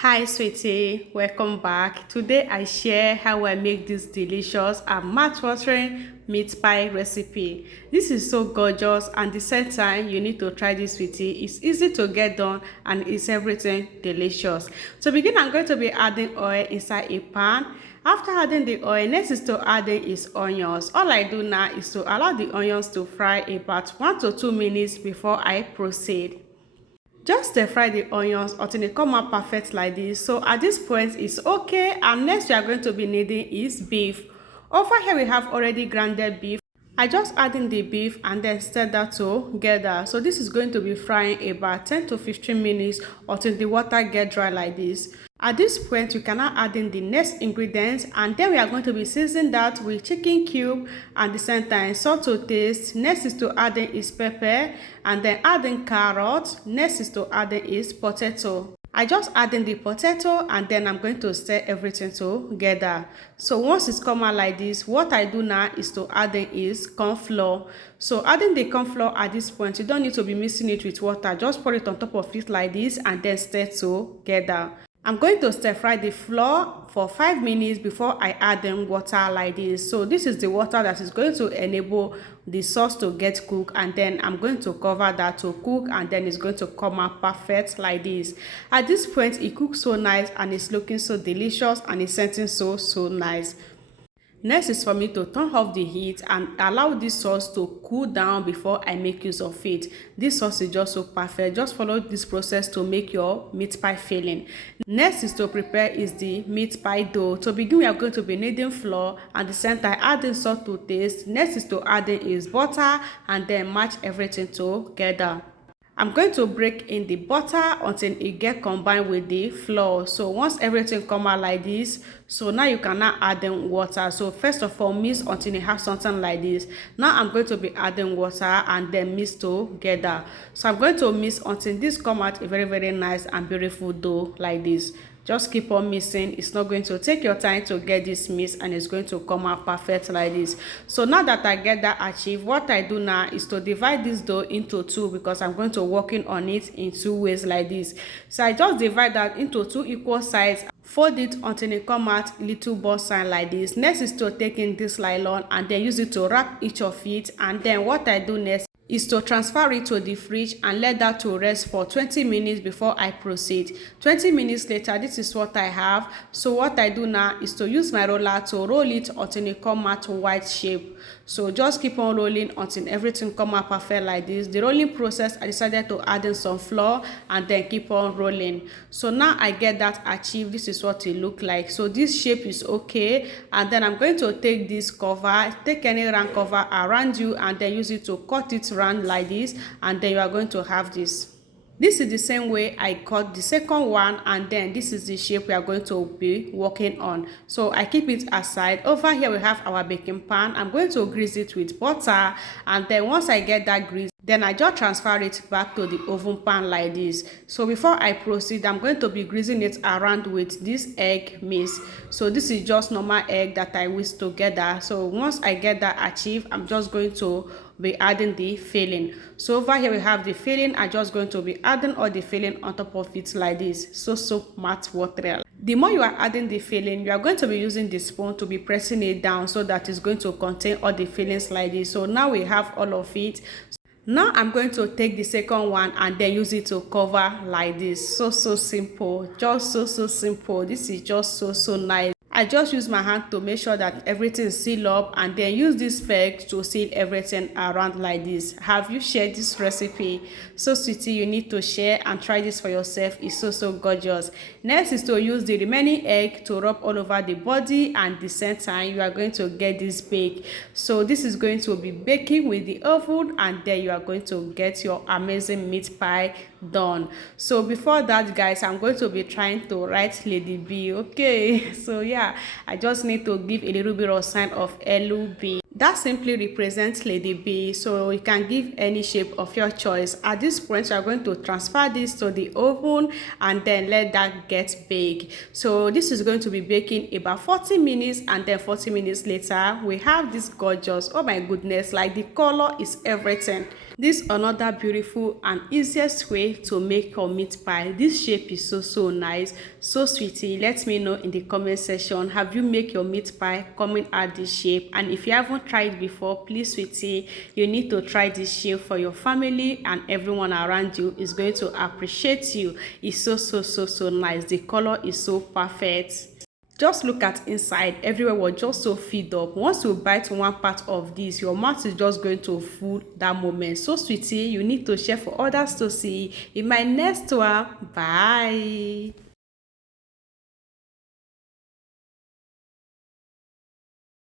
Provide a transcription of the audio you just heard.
Hi sweetie, welcome back. Today I share how I make this delicious and mouth-watering meat pie recipe. This is so gorgeous, and the same time you need to try this sweetie. It's easy to get done and it's everything delicious. To begin, I'm going to be adding oil inside a pan. After adding the oil, next is to add in is onions. All I do now is to allow the onions to fry about 1 to 2 minutes before I proceed. Just stir fry the onions until they come out perfect like this. So at this point it's okay, and next we are going to be needing is beef. Over here we have already grounded beef. I just add in the beef and then stir that together. So this is going to be frying about 10 to 15 minutes until the water get dry like this. At this point, you can now add in the next ingredients, and then we are going to be seasoning that with chicken cube and the same time salt to taste. Next is to add in is pepper, and then add in carrot. Next is to add in is potato. I just add in the potato and then I'm going to stir everything together. So once it's come out like this, what I do now is to add in is corn flour. So adding the corn flour at this point, you don't need to be mixing it with water. Just pour it on top of it like this and then stir together. I'm going to stir fry the flour for 5 minutes before I add in water like this. So this is the water that is going to enable the sauce to get cooked, and then I'm going to cover that to cook, and then it's going to come out perfect like this. At this point it cooks so nice and it's looking so delicious and it's scenting so nice. Next is for me to turn off the heat and allow this sauce to cool down before I make use of it. This sauce is just so perfect. Just follow this process to make your meat pie filling. Next is to prepare is the meat pie dough. To begin, we are going to be needing flour and the center adding salt to taste. Next is to add in is butter and then match everything together. I'm going to break in the butter until it get combined with the flour. So once everything come out like this, so now you can now add in water. So first of all, mix until you have something like this. Now I'm going to be adding water and then mix together. So I'm going to mix until this come out a very nice and beautiful dough like this. Just keep on mixing. It's not going to take your time to get this mix, and it's going to come out perfect like this. So now that I get that achieved, what I do now is to divide this dough into two, because I'm going to working on it in two ways like this. So I just divide that into two equal sides, fold it until it come out little ball sign like this. Next is to take in this nylon and then use it to wrap each of it, and then what I do next is to transfer it to the fridge and let that to rest for 20 minutes before I proceed. 20 minutes later, this is what I have. So what I do now is to use my roller to roll it until it come out white shape. So just keep on rolling until everything come out perfect like this. The rolling process, I decided to add in some flour and then keep on rolling. So now I get that achieved. This is what it look like. So this shape is okay, and then I'm going to take this cover, take any round cover around you and then use it to cut it round like this, and then you are going to have this. This is the same way I cut the second one, and then this is the shape we are going to be working on. So I keep it aside. Over here we have our baking pan. I'm going to grease it with butter, and then once I get that grease, then I just transfer it back to the oven pan like this. So before I proceed, I'm going to be greasing it around with this egg mix. So this is just normal egg that I whisk together. So once I get that achieved, I'm just going to be adding the filling. So over here we have the filling. I'm just going to be adding all the filling on top of it like this. So much water. The more you are adding the filling, you are going to be using the spoon to be pressing it down so that it's going to contain all the fillings like this. So now we have all of it. Now I'm going to take the second one and then use it to cover like this. So simple, just so simple. This is just so nice. I just use my hand to make sure that everything is sealed up, and then use this flag to seal everything around like this. Have you shared this recipe? So sweetie, you need to share and try this for yourself. It's so gorgeous. Next is to use the remaining egg to rub all over the body, and the same time you are going to get this bake. So this is going to be baking with the oven, and then you are going to get your amazing meat pie done. So before that guys, I'm going to be trying to write Lady B. Okay, so yeah, I just need to give a little bit of sign of LUB. That simply represents Lady B, so you can give any shape of your choice. At this point, you are going to transfer this to the oven and then let that get baked. So this is going to be baking about 40 minutes, and then 40 minutes later, we have this gorgeous, oh my goodness, like the color is everything. This another beautiful and easiest way to make your meat pie. This shape is so nice, so sweetie. Let me know in the comment section, have you make your meat pie coming out this shape? And if you haven't tried before, please sweetie, you need to try this shape for your family, and everyone around you is going to appreciate you. It's so nice. The color is so perfect. Just look at inside, everywhere was just so filled up. Once you bite one part of this, your mouth is just going to full that moment. So sweetie, you need to share for others to see. In my next one, bye.